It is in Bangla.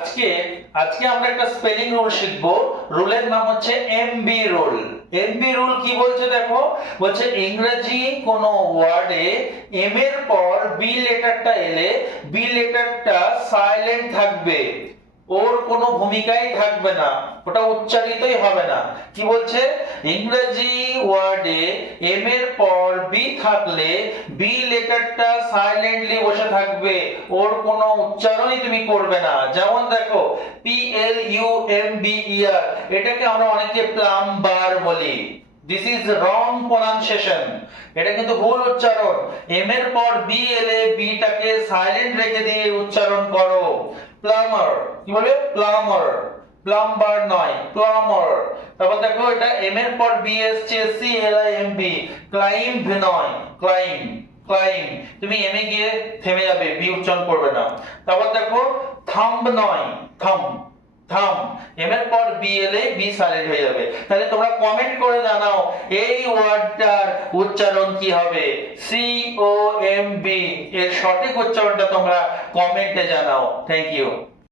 আজকে আজকে আমরা একটা স্পেলিং রুল শিখবো। রুলের নাম হচ্ছে এমবি রুল। এমবি রুল কি বলছে দেখো, বলছে ইংরেজি কোন ওয়ার্ডে এম এর পর বি লেটারটা এলে বি লেটারটা সাইলেন্ট থাকবে, ওর কোনো ভূমিকাই থাকবে না, ওটা উচ্চারিতই হবে না। কি বলছে, ইংরেজি ওয়ার্ডে এম এর পর বি থাকলে বি লেটারটা সাইলেন্টলি বসে থাকবে, ওর কোনো উচ্চারণই তুমি করবে না। যেমন দেখো P L U M B E R, এটাকে আমরা অনেকে প্লাম্বার বলি। দিস ইজ রং প্রনাউন্সিয়েশন, এটা কিন্তু ভুল উচ্চারণ। এম এর পর বি এলে বিটাকে সাইলেন্ট রেখে দিয়ে উচ্চারণ করো। প্লামার, কি বলে, প্লামার, প্লাম্বার নয়, প্লামার। তারপর দেখো এটা এম এর পর বি এসছে, C L I M B, climb নয়, ক্লাইম্ব, ক্লাইম্ব। তুমি এম এ গিয়ে থেমে যাবে, বি উচ্চারণ করবে না। তারপর দেখো থাম্ব নয়, থাম্ব, থাম্ব, এম এর পর বি এলে বি সাইলেন্ট হয়ে যাবে। তাহলে তোমরা কমেন্ট করে জানাও এই ওয়ার্ডটার উচ্চারণ কি হবে। সি ও এম বি এর সঠিক উচ্চারণটা তোমরা কমেন্টে জানাও। Thank you.